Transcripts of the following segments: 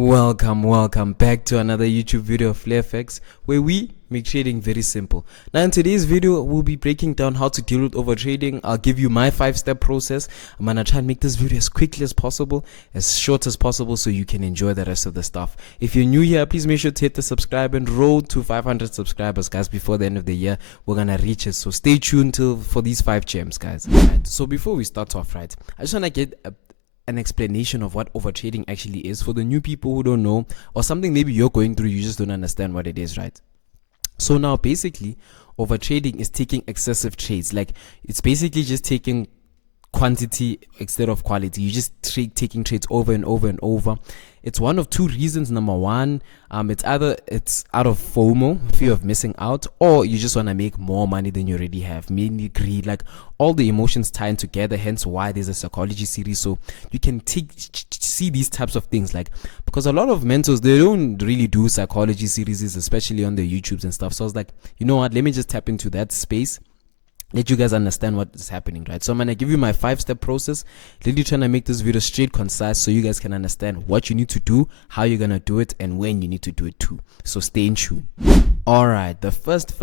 Welcome back to another YouTube video of FlareFX, where we make trading very simple. Now in today's video, we'll be breaking down how to deal with overtrading. I'll give you my 5-step process. I'm gonna try and make this video as quickly as possible, as short as possible, so you can enjoy the rest of the stuff. If you're new here, please make sure to hit the subscribe and road to 500 subscribers, guys. Before the end of the year, we're gonna reach it, so stay tuned for these 5 gems, guys. Right, so before we start off, right, I just wanna get an explanation of what overtrading actually is for the new people who don't know, or something maybe you're going through, you just don't understand what it is, right? So now basically overtrading is taking excessive trades. Like, it's basically just taking quantity instead of quality. You just taking trades over and over and over. It's one of two reasons. Number one, it's either it's out of FOMO, fear of missing out, or you just want to make more money than you already have, mainly greed. Like, all the emotions tied together, hence why there's a psychology series, so you can see these types of things. Like, because a lot of mentors, they don't really do psychology series, especially on their YouTubes and stuff. So I was like, you know what, let me just tap into that space, let you guys understand what is happening, right? So I'm gonna give you my 5-step process, really trying to make this video straight, concise, so you guys can understand what you need to do, how you're gonna do it, and when you need to do it too. So stay in tune. All right, the first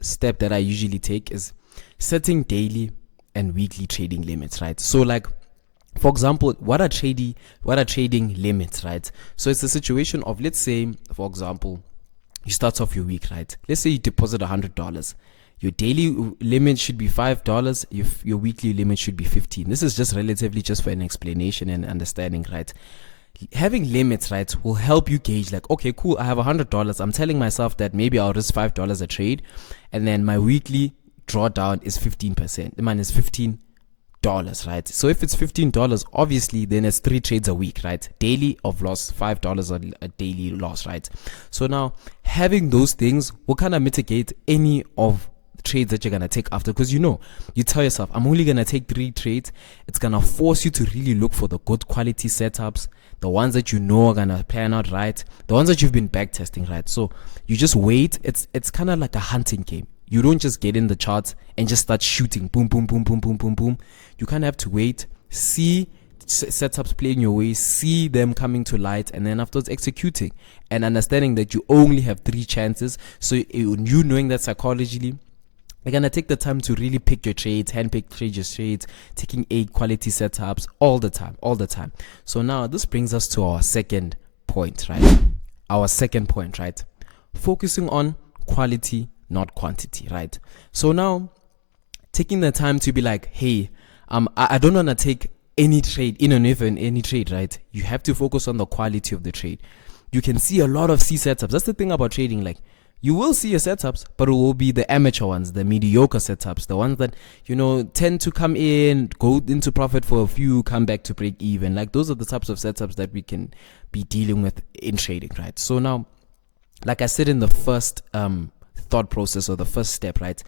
step that I usually take is setting daily and weekly trading limits, right? So, like, for example, what are trading limits, right? So it's a situation of, let's say, for example, you start off your week, right? Let's say you deposit $100. Your daily limit should be $5. Your weekly limit should be $15. This is just relatively just for an explanation and understanding, right? Having limits, right, will help you gauge, like, okay, cool, I have $100. I'm telling myself that maybe I'll risk $5 a trade, and then my weekly drawdown is 15%. The man is $15, right? So if it's $15, obviously then it's 3 trades a week, right? Daily of loss, $5 a daily loss, right? So now having those things will kind of mitigate any of trades that you're gonna take after, because you tell yourself, I'm only gonna take 3 trades. It's gonna force you to really look for the good quality setups, the ones that you know are gonna plan out right, the ones that you've been back testing, right? So you just wait. It's kind of like a hunting game. You don't just get in the charts and just start shooting, boom, boom, boom, boom, boom, boom, boom. You kind of have to wait, see setups playing your way, see them coming to light, and then afterwards executing, and understanding that you only have 3 chances. So you knowing that psychologically, you're gonna take the time to really pick your trades, handpick your trades, taking 8 quality setups all the time. So now this brings us to our second point, right? Focusing on quality, not quantity, right? So now taking the time to be like, hey, I don't want to take any trade in and even any trade, right? You have to focus on the quality of the trade. You can see a lot of C setups. That's the thing about trading. Like, you will see your setups, but it will be the amateur ones, the mediocre setups, the ones that, tend to come in, go into profit for a few, come back to break even. Like, those are the types of setups that we can be dealing with in trading, right? So now, like I said in the first thought process, or the first step, right,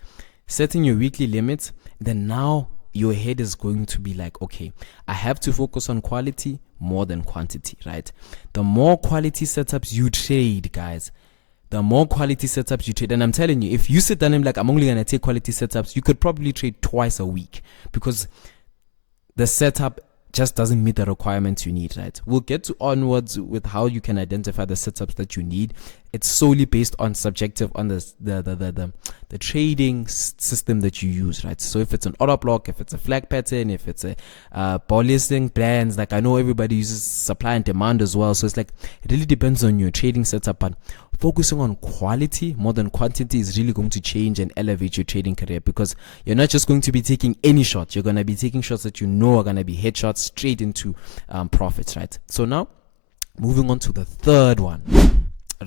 setting your weekly limits, then now your head is going to be like, okay, I have to focus on quality more than quantity, right? The more quality setups you trade, guys, the more quality setups you trade, and I'm telling you, if you sit down and like, I'm only gonna take quality setups, you could probably trade twice a week, because the setup just doesn't meet the requirements you need, right? We'll get to onwards with how you can identify the setups that you need. It's solely based on subjective, on the trading system that you use, right? So if it's an order block, if it's a flag pattern, if it's a ball listing plans, like, I know everybody uses supply and demand as well. So it's like, it really depends on your trading setup, but focusing on quality more than quantity is really going to change and elevate your trading career, because you're not just going to be taking any shots. You're going to be taking shots that are going to be headshots straight into profits, right? So now moving on to the third one,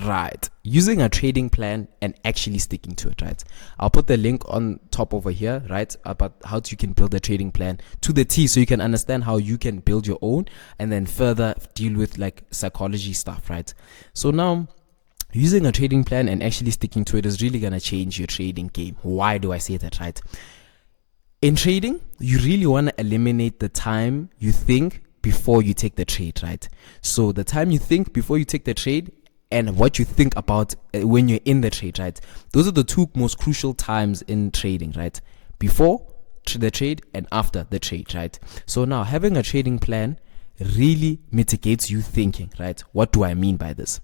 right, using a trading plan and actually sticking to it, right? I'll put the link on top over here, right, about how you can build a trading plan to the T, so you can understand how you can build your own and then further deal with like psychology stuff, right? So now, using a trading plan and actually sticking to it is really going to change your trading game. Why do I say that, right? In trading, you really want to eliminate the time you think before you take the trade, right? So the time you think before you take the trade and what you think about when you're in the trade, right? Those are the 2 most crucial times in trading, right? Before the trade and after the trade, right? So now having a trading plan really mitigates you thinking, right? What do I mean by this?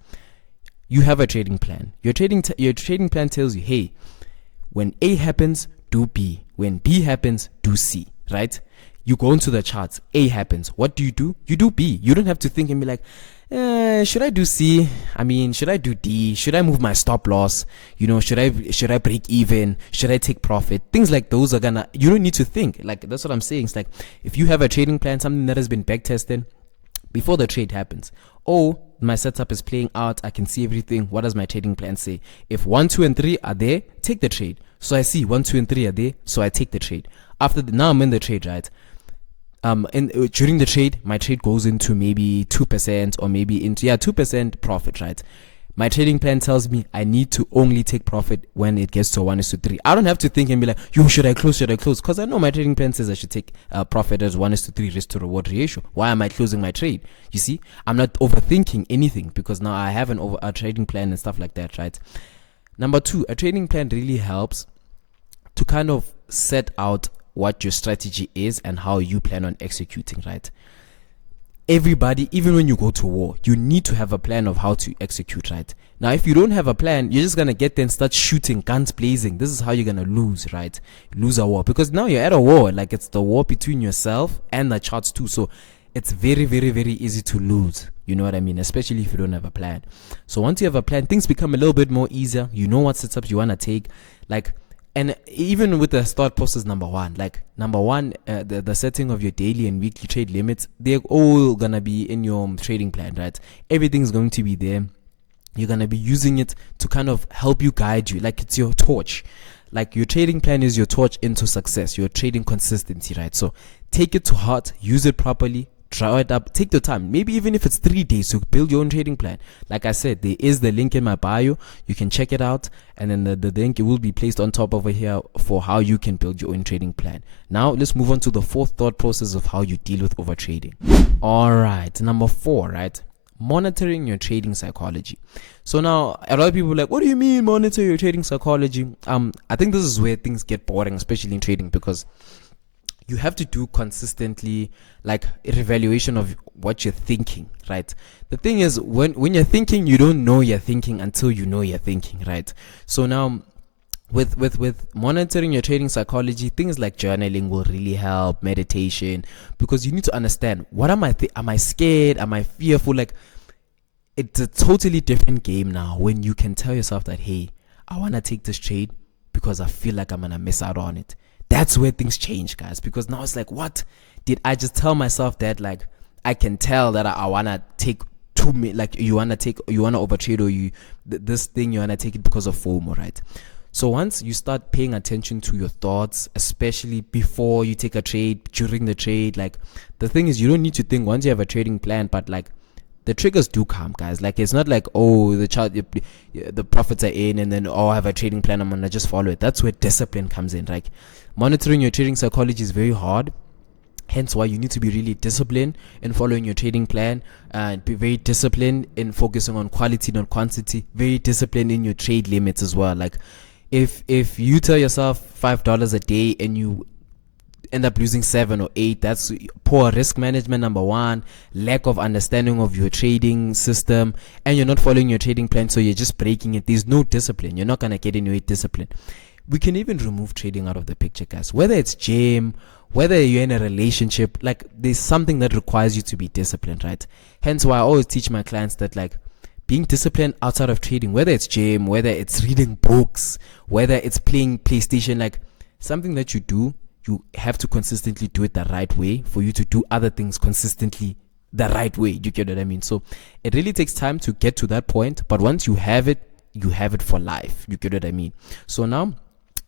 You have a trading plan. Your trading plan tells you, hey, when A happens, do B. When B happens, do C, right? You go into the charts. A happens. What do? You do B. You don't have to think and be like, should I do C? I mean, should I do D? Should I move my stop loss? Should I break even? Should I take profit? Things like those are you don't need to think. Like, that's what I'm saying. It's like, if you have a trading plan, something that has been back tested before the trade happens. Oh, my setup is playing out. I can see everything. What does my trading plan say? If 1, 2, and 3 are there, take the trade. So I see 1, 2, and 3 are there, so I take the trade. Now I'm in the trade, right? During the trade, my trade goes into maybe 2% or maybe into 2% profit, right? My trading plan tells me I need to only take profit when it gets to 1:3. I don't have to think and be like, should I close? Because I know my trading plan says I should take profit as 1:3 risk to reward ratio. Why am I closing my trade? You see, I'm not overthinking anything because now I have a trading plan and stuff like that, right? Number 2, a trading plan really helps to kind of set out what your strategy is and how you plan on executing, right? Everybody, even when you go to war, you need to have a plan of how to execute, right? Now, if you don't have a plan, you're just going to get there and start shooting, guns blazing. This is how you're going to lose, right? Lose a war. Because now you're at a war. Like, it's the war between yourself and the charts too. So it's very, very, very easy to lose. You know what I mean? Especially if you don't have a plan. So once you have a plan, things become a little bit more easier. You know what setups you want to take. And even with the start process, number one, the setting of your daily and weekly trade limits, they're all going to be in your trading plan, right? Everything's going to be there. You're going to be using it to kind of help you guide you. Like, it's your torch. Like, your trading plan is your torch into success, your trading consistency, right? So take it to heart, use it properly, try it up, take the time. Maybe even if it's 3 days to build your own trading plan. Like I said, there is the link in my bio. You can check it out, and then the link, it will be placed on top over here for how you can build your own trading plan. Now let's move on to the 4th thought process of how you deal with overtrading. All right, number 4, right? Monitoring your trading psychology. So now a lot of people are like, what do you mean monitor your trading psychology? I think this is where things get boring, especially in trading, because you have to do consistently like a revaluation of what you're thinking, right? The thing is, when you're thinking, you don't know you're thinking until you know you're thinking, right? So now with monitoring your trading psychology, things like journaling will really help, meditation, because you need to understand, what am I scared? Am I fearful? Like, it's a totally different game now when you can tell yourself that, hey, I want to take this trade because I feel like I'm going to miss out on it. That's where things change, guys, because now it's like, what did I just tell myself that, like, I can tell that I want to take like, you want to overtrade, or this thing, you want to take it because of FOMO, right? So once you start paying attention to your thoughts, especially before you take a trade, during the trade, like, the thing is, you don't need to think once you have a trading plan, but like, the triggers do come, guys. Like, it's not like, oh, the chart, the profits are in, and then, oh, I have a trading plan, I'm gonna just follow it. That's where discipline comes in. Like, monitoring your trading psychology is very hard, hence why you need to be really disciplined in following your trading plan, and be very disciplined in focusing on quality, not quantity. Very disciplined in your trade limits as well. Like, if you tell yourself $5 a day and you end up losing 7 or 8, that's poor risk management, number one, lack of understanding of your trading system, and you're not following your trading plan, so you're just breaking it. There's no discipline. You're not going to get anywhere discipline. We can even remove trading out of the picture, guys. Whether it's gym, whether you're in a relationship, like, there's something that requires you to be disciplined, right? Hence why I always teach my clients that, like, being disciplined outside of trading, whether it's gym, whether it's reading books, whether it's playing PlayStation, like, something that you do, you have to consistently do it the right way for you to do other things consistently the right way. You get what I mean? So it really takes time to get to that point, but once you have it for life. You get what I mean? So now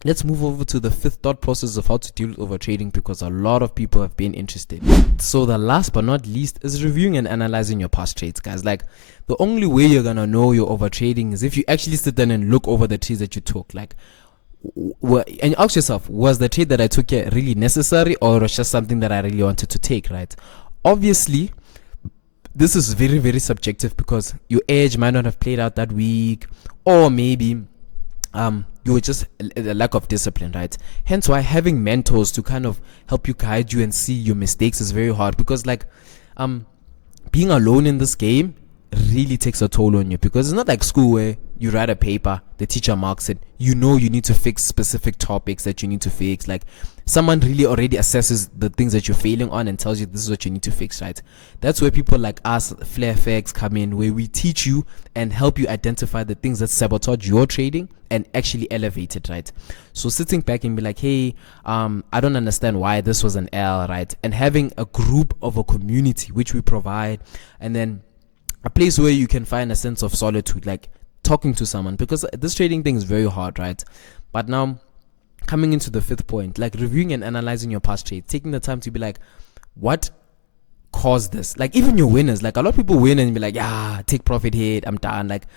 let's move over to the 5th thought process of how to deal with overtrading, because a lot of people have been interested. So the last but not least is reviewing and analyzing your past trades, guys. Like, the only way you're gonna know you're overtrading is if you actually sit down and look over the trades that you took. Like, and ask yourself, was the trade that I took here really necessary, or was just something that I really wanted to take, right? Obviously, this is very, very subjective, because your edge might not have played out that week, or maybe you were just a lack of discipline, right? Hence why having mentors to kind of help you, guide you, and see your mistakes is very hard, because, like, being alone in this game really takes a toll on you, because it's not like school where you write a paper, the teacher marks it, you need to fix specific topics that you need to fix. Like, someone really already assesses the things that you're failing on and tells you this is what you need to fix, right? That's where people like us, FlareFX, come in, where we teach you and help you identify the things that sabotage your trading and actually elevate it, right? So sitting back and be like, hey, I don't understand why this was an L, right? And having a group of a community, which we provide, and then a place where you can find a sense of solitude, like talking to someone, because this trading thing is very hard, right? But now, coming into the fifth point, like reviewing and analyzing your past trades, taking the time to be like, what caused this? Like, even your winners, like a lot of people win and be like, yeah, take profit hit, I'm done. Like,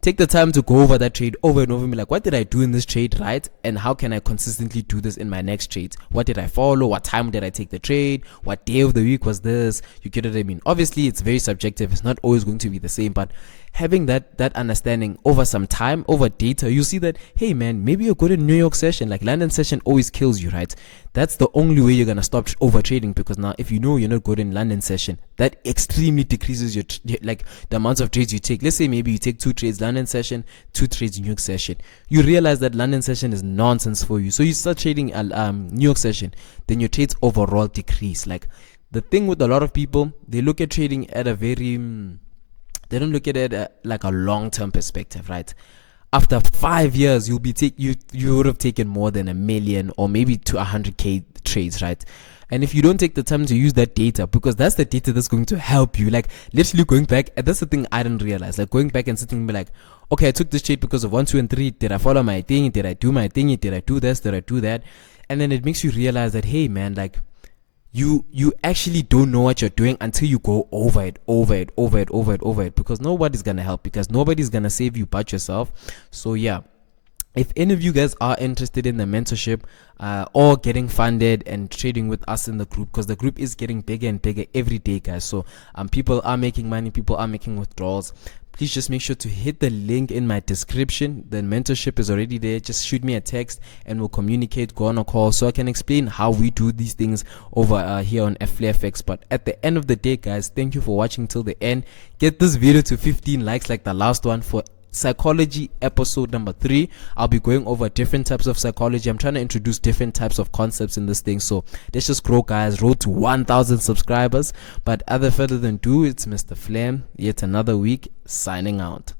take the time to go over that trade over and over and be like, what did I do in this trade, right? And how can I consistently do this in my next trades? What did I follow? What time did I take the trade? What day of the week was this? You get what I mean? Obviously, it's very subjective. It's not always going to be the same, but having that understanding over some time, over data, you see that, hey man, maybe you're good in New York session, like London session always kills you, right? That's the only way you're gonna stop over trading, because now if you know you're not good in London session, that extremely decreases your like the amount of trades you take. Let's say maybe you take 2 trades London session, 2 trades New York session. You realize that London session is nonsense for you, so you start trading New York session, then your trades overall decrease. Like, the thing with a lot of people, they look at trading at a very they don't look at it like a long-term perspective, right? After 5 years, you'll be you would have taken more than 1 million or maybe to 100k trades, right? And if you don't take the time to use that data, because that's the data that's going to help you, like literally going back, and that's the thing I didn't realize, like going back and sitting and be like, okay, I took this trade because of 1, 2, and 3. Did I follow my thing? Did I do my thing? Did I do this? Did I do that? And then it makes you realize that, hey man, like, you actually don't know what you're doing until you go over it, because nobody's gonna help, because nobody's gonna save you but yourself. So yeah, if any of you guys are interested in the mentorship or getting funded and trading with us in the group, because the group is getting bigger and bigger every day, guys. So people are making money, people are making withdrawals. Please just make sure to hit the link in my description. The mentorship is already there. Just shoot me a text and we'll communicate, go on a call, so I can explain how we do these things over here on FlareFX. But at the end of the day, guys, thank you for watching till the end. Get this video to 15 likes like the last one. For psychology episode number 3, I'll be going over different types of psychology. I'm trying to introduce different types of concepts in this thing, so let's just grow, guys. Road to 1,000 subscribers. But other further than do, it's Mr. Flam, yet another week, signing out.